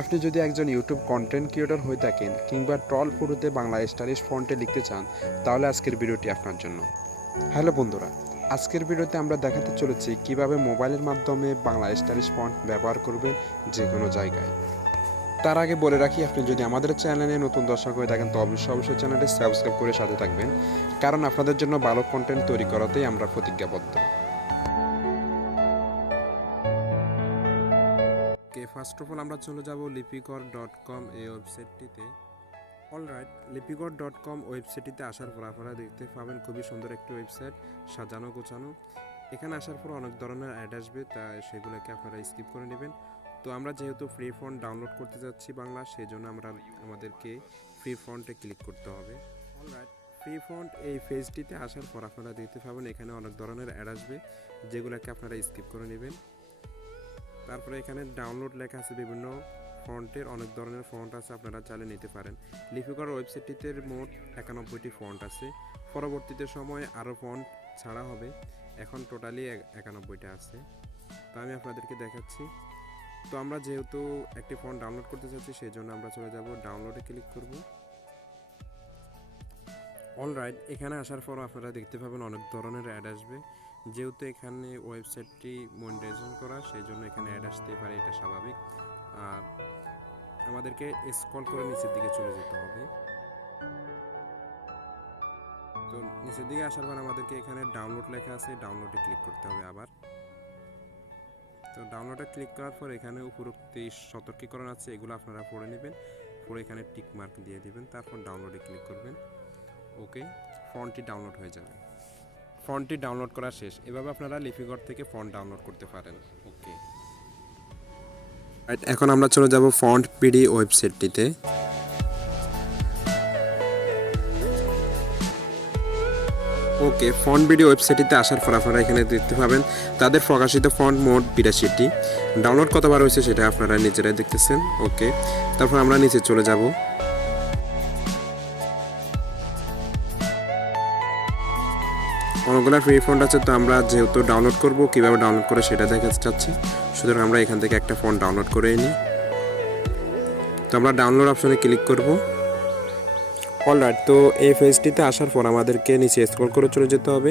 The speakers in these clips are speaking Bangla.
আপনি যদি একজন ইউটিউব কন্টেন্ট ক্রিয়েটর হয়ে থাকেন কিংবা ট্রল ফটোতে বাংলা স্টাইলিশ ফন্টে লিখতে চান, তাহলে আজকের ভিডিওটি আপনার জন্য। হ্যালো বন্ধুরা, আজকের ভিডিওতে আমরা দেখাতে চলেছি কিভাবে মোবাইলের মাধ্যমে বাংলা স্টাইলিশ ফন্ট ব্যবহার করবেন যে কোনো জায়গায়। তার আগে বলে রাখি, আপনি যদি আমাদের চ্যানেলে নতুন দর্শক হয়ে থাকেন তো অবশ্যই চ্যানেলটি সাবস্ক্রাইব করে সাথে থাকবেন, কারণ আপনাদের জন্য ভালো কন্টেন্ট তৈরি করাতেই আমরা প্রতিজ্ঞাবদ্ধ। ফার্স্ট অফ অল আমরা চলে যাব লিপিকর.com এই ওয়েবসাইটটিতে। অলরাইট, লিপিকর.com ওয়েবসাইটটিতে আসার পর আপনারা দেখতে পাবেন খুবই সুন্দর একটি ওয়েবসাইট, সাজানো গোছানো। এখানে আসার পর অনেক ধরনের অ্যাড আসবে, তা সেগুলোকে আপনারা স্কিপ করে নেবেন। তো আমরা যেহেতু ফ্রি ফন্ট ডাউনলোড করতে যাচ্ছি বাংলা, সেই জন্য আমাদেরকে ফ্রি ফন্টে ক্লিক করতে হবে। অলরাইট, ফ্রি ফন্ট এই পেজটিতে আসার পর আপনারা দেখতে পাবেন এখানে অনেক ধরনের অ্যাড আসবে, যেগুলোকে আপনারা স্কিপ করে নেবেন। তারপরে এখানে ডাউনলোড লেখা আছে, বিভিন্ন ফন্টের অনেক ধরনের ফন্ট আছে, আপনারা চাইলে নিতে পারেন। লিপিকর ওয়েবসাইটটিতে মোট 91টি ফন্ট আছে। পরবর্তীতে সময় আরও ফন্ট ছাড়া হবে, এখন টোটালি 91টা আছে। তো আমি আপনাদেরকে দেখাচ্ছি। তো আমরা যেহেতু একটি ফন্ট ডাউনলোড করতে চাচ্ছি, সেই জন্য আমরা চলে যাব ডাউনলোডে ক্লিক করব। অলরাইট, এখানে আসার পর আপনারা দেখতে পাবেন অনেক ধরনের অ্যাড আসবে। যেহেতু এখানে ওয়েবসাইটটি মনিটাইজেশন করা, সেই জন্য এখানে অ্যাড আসতে পারে, এটা স্বাভাবিক। আর আমাদেরকে স্ক্রল করে নিচের দিকে চলে যেতে হবে। তো নিচের দিকে আসার পর আমাদেরকে এখানে ডাউনলোড লেখা আছে, ডাউনলোডে ক্লিক করতে হবে আবার। তো ডাউনলোডে ক্লিক করার পর এখানে উপরোক্ত সতর্কীকরণ আছে, এগুলো আপনারা পড়ে নেবেন, পরে এখানে টিক মার্ক দিয়ে দিবেন, তারপর ডাউনলোডে ক্লিক করবেন। ওকে, ফন্টটি ডাউনলোড হয়ে যাবে। ফন্টটি ডাউনলোড করা শেষ। এভাবে আপনারা লিপিকর থেকে ফন্ট ডাউনলোড করতে পারেন। ওকে, এখন আমরা চলে যাব ফন্ট পিডি ওয়েবসাইটটিতে। ওকে, ফন্ট পিডি ওয়েবসাইটটিতে আসার পর আপনারা এখানে দেখতে পাবেন তাদের প্রকাশিত ফন্ট মোট 82টি। ডাউনলোড কতবার হয়েছে সেটা আপনারা নিজেরাই দেখতেছেন। ওকে, তারপর আমরা নিচে চলে যাব। অনেকগুলো ফ্রি ফন্ট আছে, তো আমরা যেহেতু ডাউনলোড করব, কিভাবে ডাউনলোড করে সেটা দেখাতে চাচ্ছি, সুতরাং আমরা এখান থেকে একটা ফন্ট ডাউনলোড করে নিই। তো আমরা ডাউনলোড অপশনে ক্লিক করব। অলরাইট, তো এই পেজটিতে আসার পর আমাদেরকে নিচে স্ক্রল করে চলে যেতে হবে।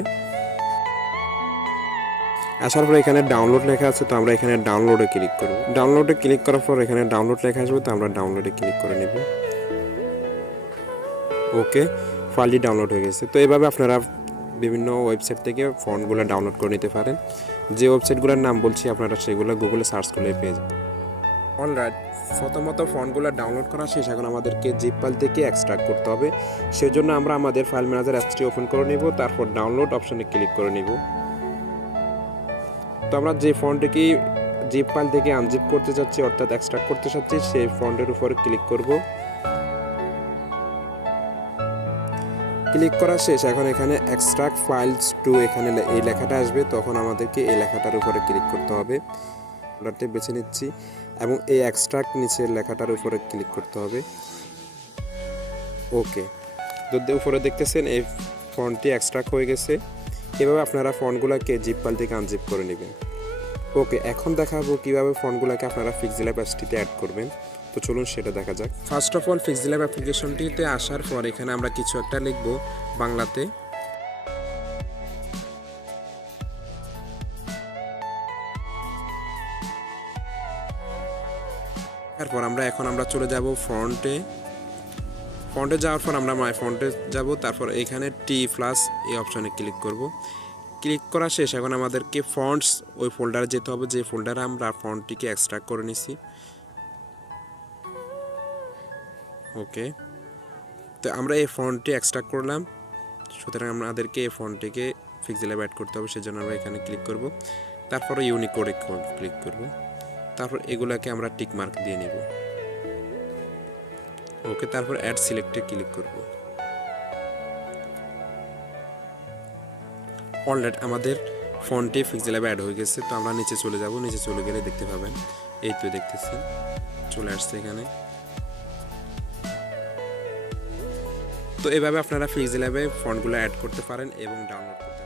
আসার পর এখানে ডাউনলোড লেখা আছে, তো আমরা এখানে ডাউনলোডে ক্লিক করব। ডাউনলোডে ক্লিক করার পর এখানে ডাউনলোড লেখা আসবে, তো আমরা ডাউনলোডে ক্লিক করে নেব। ওকে, ফাইলটি ডাউনলোড হয়ে গেছে। তো এভাবে আপনারা বিভিন্ন ওয়েবসাইট থেকে ফন্টগুলো ডাউনলোড করে নিতে পারেন। যে ওয়েবসাইটগুলোর নাম বলছি আপনারা সেগুলো গুগলে সার্চ করলে পেয়ে যাবেন। অলরাইট, প্রথমত ফন্টগুলো ডাউনলোড করা শেষ। এখন আমাদেরকে জিপ ফাইল থেকে এক্সট্রাক্ট করতে হবে, সেজন্য আমরা আমাদের ফাইল ম্যানেজার অ্যাপসটি ওপেন করে নেব, তারপর ডাউনলোড অপশনে ক্লিক করে নেব। তো আমরা যে ফন্টটি জিপ ফাইল থেকে আনজিপ করতে চাচ্ছি, অর্থাৎ এক্সট্রাক্ট করতে চাচ্ছি, সেই ফন্টের উপরে ক্লিক করব। ক্লিক করা শেষ। এখন এখানে এক্সট্রাক্ট ফাইলস টু এখানে এই লেখাটা আসবে, তখন আমাদেরকে এই লেখাটার উপরে ক্লিক করতে হবে। ফোল্ডারটি বেছে নিচ্ছি এবং এই এক্সট্রাক্ট নিচের লেখাটার উপরে ক্লিক করতে হবে। ওকে, তো উপরে দেখতেছেন এই ফন্টটি এক্সট্রাক্ট হয়ে গেছে। এভাবে আপনারা ফন্টগুলোকে জিপ ফাইল থেকে আনজিপ করে নেবেন। ওকে, এখন দেখাবো কিভাবে ফন্টগুলোকে আপনারা পিক্সেলল্যাব অ্যাপসটিতে অ্যাড করবেন। তো চলুন সেটা দেখা যাক। ফার্স্ট অফ অল পিক্সেলল্যাব অ্যাপ্লিকেশনটিতে আসার পর এখানে আমরা কিছু একটা লিখব বাংলাতে। তারপর আমরা চলে যাব ফন্টে যাওয়ার পর আমরা মাই ফন্টে যাব। তারপর এখানে টি প্লাস এই অপশনে ক্লিক করব। ক্লিক করা শেষ। এখন আমাদেরকে ফন্টস ওই ফোল্ডারে যেতে হবে, যে ফোল্ডারে আমরা ফন্টটিকে এক্সট্রাক্ট করে নিছি। ওকে, তো আমরা এই ফন্টটি এক্সট্রাক্ট করলাম, সুতরাং আমাদেরকে এই ফন্টটিকে পিক্সেলল্যাব অ্যাড করতে হবে, সেজন্য আমরা এখানে ক্লিক করব। তারপর ইউনিকোডে ক্লিক করব। তারপর এগুলাকে আমরা টিক মার্ক দিয়ে নেব। ওকে, তারপর অ্যাড সিলেক্টে ক্লিক করব। অলরাইট, আমাদের ফন্টটি পিক্সেলল্যাবে অ্যাড হয়ে গেছে। তো আমরা নিচে চলে যাব। নিচে চলে গেলে দেখতে পাবেন, এই তো দেখতেছেন চলে আসছে এখানে। তো এভাবে আপনারা পিক্সেলল্যাবে ফন্টগুলো অ্যাড করতে পারেন এবং ডাউনলোড করতে পারেন।